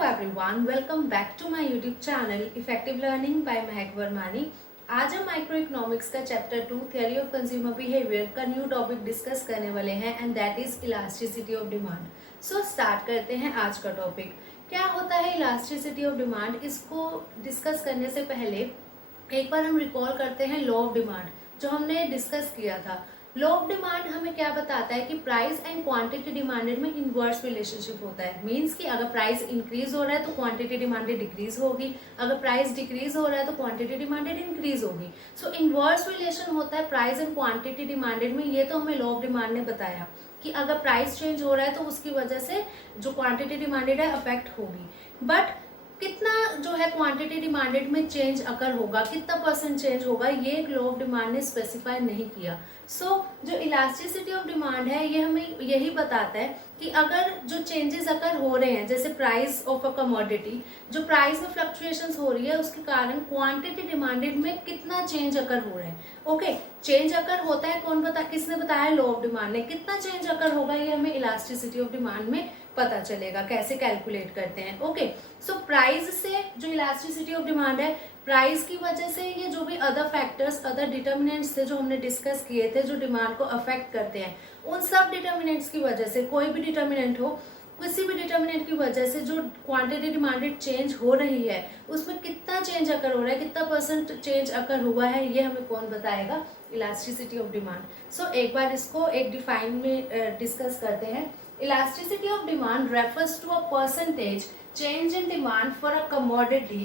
Hello everyone, welcome back to my YouTube channel effective learning by Mahak Varmani. आज हम micro economics का chapter 2 theory of consumer behaviour का new topic discuss करने वाले हैं and that is elasticity of demand. So start करते हैं आज का टॉपिक। क्या होता है इलास्टिसिटी ऑफ डिमांड? इसको डिस्कस करने से पहले एक बार हम रिकॉल करते हैं लॉ ऑफ डिमांड जो हमने डिस्कस किया था। लॉ ऑफ डिमांड हमें क्या बताता है कि प्राइस एंड क्वांटिटी डिमांडेड में इनवर्स रिलेशनशिप होता है। मींस कि अगर प्राइस इंक्रीज हो रहा है तो क्वांटिटी डिमांडेड डिक्रीज होगी, अगर प्राइस डिक्रीज हो रहा है तो क्वांटिटी डिमांडेड इंक्रीज होगी। सो इनवर्स रिलेशन होता है प्राइस एंड क्वांटिटी डिमांडेड में। ये तो हमें लॉ ऑफ डिमांड ने बताया कि अगर प्राइस चेंज हो रहा है तो उसकी वजह से जो क्वांटिटी डिमांडेड है अफेक्ट होगी। बट कितना जो है क्वांटिटी डिमांडेड में चेंज अगर होगा, कितना परसेंट चेंज होगा, ये एक लॉ ऑफ डिमांड ने स्पेसिफाई नहीं किया। सो जो इलास्टिसिटी ऑफ डिमांड है ये हमें यही बताता है कि अगर जो चेंजेस अगर हो रहे हैं, जैसे प्राइस ऑफ अ कमोडिटी, जो प्राइस में फ्लक्चुएशंस हो रही है उसके कारण क्वांटिटी डिमांडेड में कितना चेंज अगर हो रहा है। ओके, चेंज अगर होता है किसने बताया? लॉ ऑफ डिमांड ने। कितना चेंज अगर होगा ये हमें इलास्टिसिटी ऑफ डिमांड में पता चलेगा, कैसे कैलकुलेट करते हैं। ओके, सो प्राइस से जो इलास्टिसिटी ऑफ डिमांड है, प्राइस की वजह से ये जो भी अदर फैक्टर्स, अदर डिटर्मिनेंट्स थे जो हमने डिस्कस किए थे जो डिमांड को अफेक्ट करते हैं, उन सब डिटर्मिनेंट्स की वजह से, कोई भी डिटर्मिनेंट हो, किसी भी डिटर्मिनेंट की वजह से जो क्वांटिटी डिमांडेड चेंज हो रही है उसमें कितना चेंज अकर हो रहा है, कितना परसेंट चेंज अकर हुआ है, ये हमें कौन बताएगा? Elasticity of demand. सो एक बार इसको एक डिफाइन में डिस्कस करते हैं। Elasticity of demand refers to a percentage change in demand for a commodity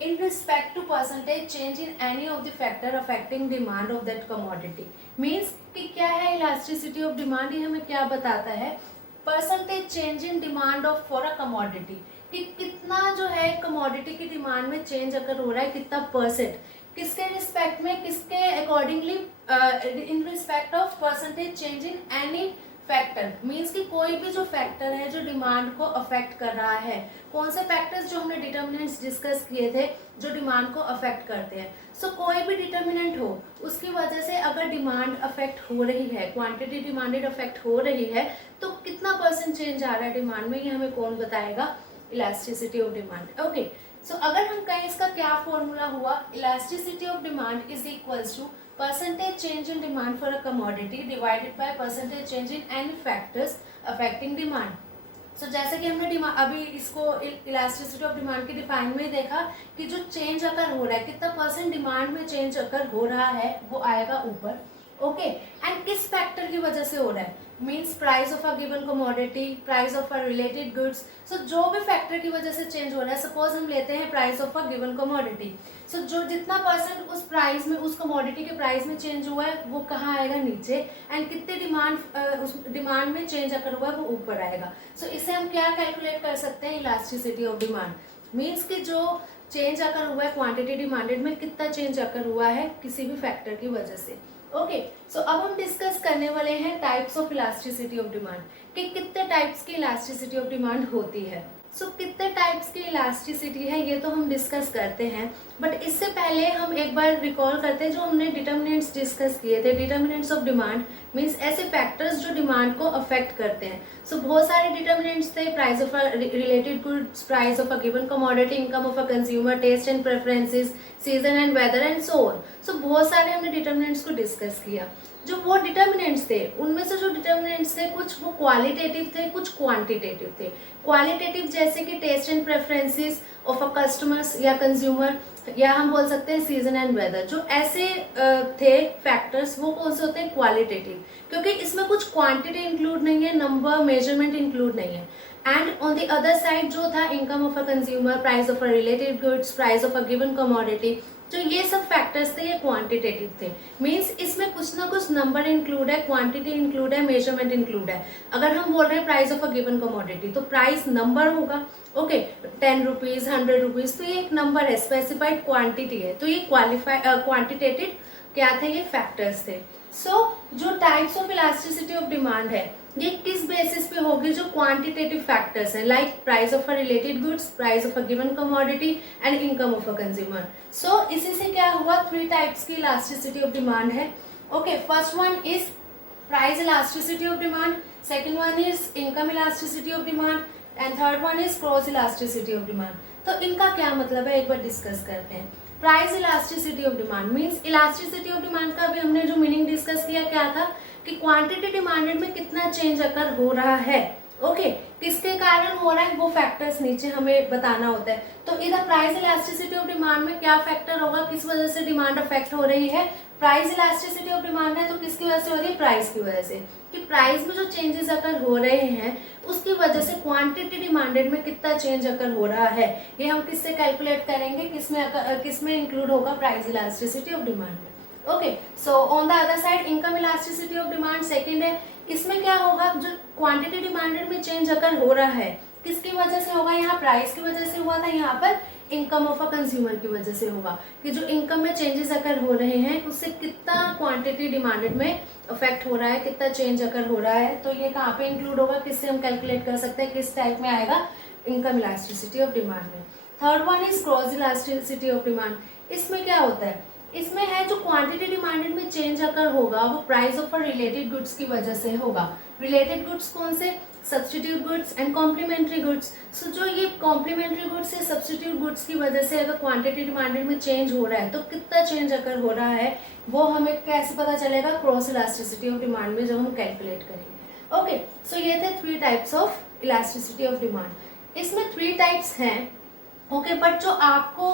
in respect to percentage change in any of the factor affecting demand of that commodity. Means कि क्या है elasticity of demand? ये हमें क्या बताता है? Percentage change in demand of for a commodity, कि कितना जो है commodity की डिमांड में चेंज अगर हो रहा है, कितना परसेंट, किसके रिस्पेक्ट में, किसके accordingly, in respect of percentage change in any factor. Means कि कोई भी जो फैक्टर है जो डिमांड को अफेक्ट कर रहा है, कौन से फैक्टर्स जो हमने डिटर्मिनेंट्स डिस्कस किए थे जो डिमांड को अफेक्ट करते हैं। सो कोई भी डिटर्मिनेंट हो उसकी वजह से अगर डिमांड अफेक्ट हो रही है, क्वांटिटी डिमांडेड अफेक्ट हो रही है, तो कितना परसेंट चेंज आ रहा है डिमांड में, ये हमें कौन बताएगा? Elasticity of demand. Okay, so अगर हम कहें इसका क्या फॉर्मूला हुआ? Elasticity of demand is equals to percentage change in demand for a commodity divided by percentage change in any factors affecting demand. So जैसे कि हमने अभी इसको इलास्टिसिटी ऑफ डिमांड की डिफाइन में देखा कि जो चेंज अगर हो रहा है, कितना परसेंट डिमांड में चेंज अगर हो रहा है, वो आएगा ऊपर। ओके, एंड किस फैक्टर की वजह से हो रहा है? Means price of a given commodity, price of a related goods. So जो भी फैक्टर की वजह से चेंज हो रहा है, सपोज हम लेते हैं price of a given commodity. So जो जितना परसेंट उस प्राइस में, उस कमोडिटी के प्राइस में चेंज हुआ है वो कहाँ आएगा? नीचे। एंड कितने उस डिमांड में चेंज अगर हुआ है वो ऊपर आएगा। सो इससे हम क्या कैलकुलेट कर सकते हैं? Elasticity of demand. मीन्स कि जो चेंज अगर हुआ है क्वांटिटी डिमांडेड में, कितना चेंज अगर हुआ है किसी भी फैक्टर की वजह से। ओके, सो अब हम डिस्कस करने वाले हैं types of elasticity of demand, कि कितने टाइप्स की इलास्टिसिटी ऑफ डिमांड होती है। सो कितने टाइप्स की इलास्टिसिटी है ये तो हम डिस्कस करते हैं, बट इससे पहले हम एक बार रिकॉल करते हैं जो हमने डिटर्मिनेंट्स डिस्कस किए थे। डिटर्मिनेंट्स ऑफ डिमांड मीन्स ऐसे फैक्टर्स जो डिमांड को अफेक्ट करते हैं। सो बहुत सारे डिटर्मिनेंट्स थे, price of a related goods, price of a given commodity, income of a consumer, taste and preferences, season and weather and so on. So बहुत सारे हमने डिटर्मिनेंट्स को डिस्कस किया। जो वो डिटर्मिनेंट्स थे उनमें से जो डिटर्मिनेंट्स थे कुछ वो क्वालिटेटिव थे, कुछ क्वांटिटेटिव थे। क्वालिटेटिव जैसे कि taste and preferences of a customers या कंज्यूमर, या हम बोल सकते हैं सीजन एंड वेदर। जो ऐसे थे फैक्टर्स वो कौन से होते हैं? क्वालिटेटिव, क्योंकि इसमें कुछ क्वांटिटी इंक्लूड नहीं है, नंबर, मेजरमेंट इंक्लूड नहीं है। And on the other side जो था income of a consumer, price of a related goods, price of a given commodity, जो ये सब फैक्टर्स थे ये क्वांटिटेटिव थे। मींस इसमें कुछ ना कुछ नंबर इंक्लूड है, क्वांटिटी इंक्लूड है, मेजरमेंट इंक्लूड है। अगर हम बोल रहे हैं price of a given commodity तो प्राइस नंबर होगा। ओके, 10 रुपीज, 100 रुपीज, तो ये एक नंबर है, स्पेसिफाइड क्वांटिटी है। तो ये क्वांटिटेटिव क्या थे? ये फैक्टर्स थे। सो जो types of elasticity of demand है ये किस बेसिस पे होगी? जो क्वांटिटेटिव फैक्टर्स हैं, like price of a related goods, price of a given commodity and income of a consumer. So इसी से क्या हुआ? 3 टाइप्स की इलास्टिसिटी ऑफ डिमांड है। Okay, first one is price elasticity of demand, second one is income elasticity of demand, and third one is cross elasticity of demand. तो इनका क्या मतलब है एक बार डिस्कस करते हैं। Price elasticity of demand means elasticity of demand का भी हमने जो मीनिंग डिस्कस किया क्या था कि क्वांटिटी डिमांडेड में कितना चेंज अकर हो रहा है। ओके किसके कारण हो रहा है वो फैक्टर्स नीचे हमें बताना होता है। तो इधर प्राइस इलास्टिसिटी ऑफ डिमांड में क्या फैक्टर होगा, किस वजह से डिमांड अफेक्ट हो रही है। प्राइस इलास्टिसिटी ऑफ डिमांड है तो किसकी वजह से हो रही है, प्राइस की वजह से, कि प्राइस में जो चेंजेस अगर हो रहे हैं उसकी वजह से क्वांटिटी डिमांडेड में कितना चेंज अगर हो रहा है, ये हम किससे कैलकुलेट करेंगे, किसमें इंक्लूड होगा, प्राइस इलास्टिसिटी ऑफ डिमांड में। Okay so on the other side income elasticity of demand second है। इसमें क्या होगा, जो क्वांटिटी डिमांडेड में चेंज अगर हो रहा है किसकी वजह से होगा, यहाँ प्राइस की वजह से हुआ था, यहाँ पर इनकम ऑफ अ कंज्यूमर की वजह से होगा, कि जो इनकम में चेंजेस अगर हो रहे हैं उससे कितना क्वांटिटी डिमांडेड में अफेक्ट हो रहा है, कितना चेंज अगर हो रहा है। तो ये कहाँ पे इंक्लूड होगा, किससे हम कैलकुलेट कर सकते हैं, किस टाइप में आएगा, इनकम इलास्टिसिटी ऑफ डिमांड में। Third one is cross elasticity of demand. इसमें क्या होता है, इसमें है जो क्वांटिटी डिमांडेड में चेंज अगर होगा वो प्राइस ऑफ रिलेटेड गुड्स की वजह से होगा। रिलेटेड गुड्स कौन से, substitute goods and complementary goods. So जो ये कॉम्प्लीमेंट्री गुड्स या सब्स्टिट्यूट गुड्स की वजह से अगर क्वांटिटी डिमांडेड में चेंज हो रहा है तो कितना चेंज अगर हो रहा है वो हमें कैसे पता चलेगा, क्रॉस इलास्टिसिटी ऑफ डिमांड में जब हम कैलकुलेट करेंगे। ओके सो ये थे 3 types of elasticity of demand. इसमें 3 टाइप्स हैं ओके बट जो आपको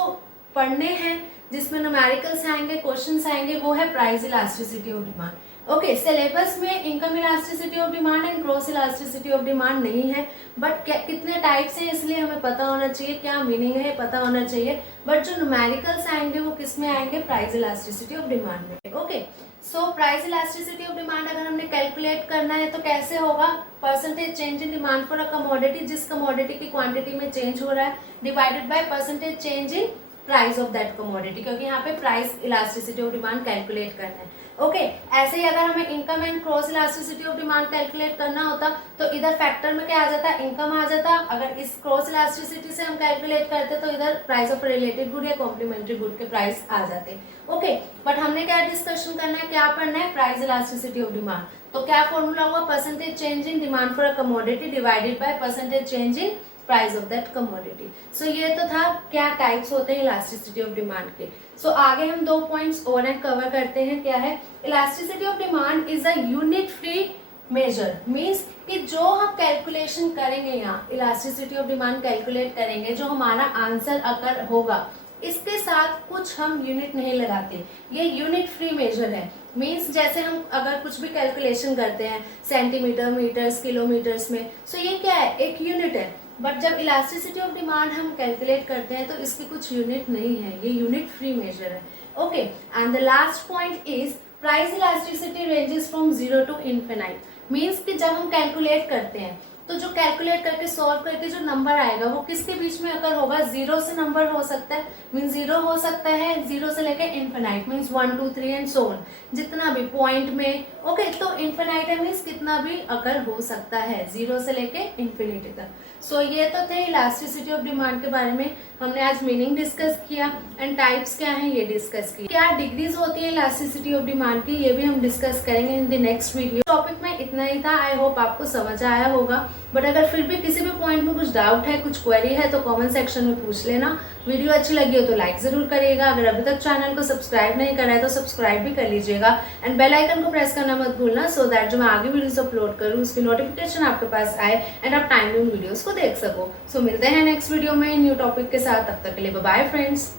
पढ़ने हैं जिसमें न्यूमेरिकल्स आएंगे, क्वेश्चंस आएंगे, वो है price elasticity of demand. Okay syllabus में income elasticity of demand and cross elasticity of demand नहीं है, बट कितने टाइप्स हैं इसलिए हमें पता होना चाहिए, क्या मीनिंग है पता होना चाहिए। बट जो न्यूमेरिकल्स आएंगे वो किस में आएंगे, प्राइस इलास्टिसिटी ऑफ डिमांड में। Okay so price elasticity of demand अगर हमने कैलकुलेट करना है तो कैसे होगा, percentage change in demand for a commodity, जिस कमोडिटी की क्वांटिटी में चेंज हो रहा है, divided by percentage change in price of that commodity, क्योंकि यहाँ पे price elasticity of demand calculate करना है। ओके ऐसे ही अगर हमें income and cross elasticity of demand calculate करना होता तो इधर फैक्टर में क्या आ जाता, इनकम आ जाता। अगर इस क्रॉस इलास्टिसिटी से हम कैलकुलेट करते तो इधर प्राइस ऑफ रिलेटेड गुड या कॉम्प्लीमेंट्री गुड के प्राइस आ जाते। ओके बट हमने क्या डिस्कशन करना है, क्या पढ़ना है, प्राइस इलास्टिसिटी ऑफ डिमांड। तो क्या फॉर्मूला हुआ, percentage change in demand for a commodity divided by percentage change in price of that commodity. So ये तो था क्या टाइप्स होते हैं इलास्टिसिटी ऑफ डिमांड के। सो आगे हम 2 पॉइंट्स और कवर करते हैं। क्या है, elasticity of demand is a unit free measure, means कि जो हम कैलकुलेशन करेंगे यहाँ इलास्टिसिटी ऑफ डिमांड कैलकुलेट करेंगे, जो हमारा आंसर अगर होगा इसके साथ कुछ हम यूनिट नहीं लगाते, ये यूनिट फ्री मेजर है। मीन्स जैसे हम अगर कुछ भी कैलकुलेशन करते हैं सेंटीमीटर, मीटर्स, किलोमीटर्स में, सो ये क्या है, एक यूनिट है। बट जब इलास्टिसिटी ऑफ डिमांड हम कैलकुलेट करते हैं तो इसकी कुछ यूनिट नहीं है, ये यूनिट फ्री मेजर है। Okay and the last point is price elasticity ranges from 0 to infinite. Means कि जब हम कैलकुलेट करते हैं तो जो कैलकुलेट करके सॉल्व करके जो नंबर आएगा वो किसके बीच में अगर होगा, 0 से नंबर हो सकता है, मीन्स 0 हो सकता है, 0 से लेके infinite means 1 2 3 and so on, जितना भी पॉइंट में। ओके तो इन्फिनाइट है मीन्स कितना भी अगर हो सकता है, 0 से लेके इन्फिनिटी तक। सो ये तो थे इलास्टिसिटी ऑफ डिमांड के बारे में, हमने आज मीनिंग डिस्कस किया एंड टाइप्स क्या हैं ये डिस्कस किया, क्या डिग्रीज होती है इलास्टिसिटी ऑफ डिमांड की ये भी हम डिस्कस करेंगे in the next video. Topic में इतना ही था, आई होप आपको समझ आया होगा। बट अगर फिर भी किसी भी पॉइंट में कुछ डाउट है, कुछ क्वेरी है तो कमेंट सेक्शन में पूछ लेना। वीडियो अच्छी लगी हो तो लाइक जरूर करिएगा, अगर अभी तक चैनल को सब्सक्राइब नहीं करा है तो सब्सक्राइब भी कर लीजिएगा एंड बेल आइकन को प्रेस करना मत भूलना, सो दैट जो मैं आगे वीडियोस अपलोड करूँ उसकी नोटिफिकेशन आपके पास आए एंड आप टाइमली उन वीडियोस को देख सको। सो मिलते हैं नेक्स्ट वीडियो में न्यू टॉपिक के साथ, तब तक के लिए बाय बाय फ्रेंड्स।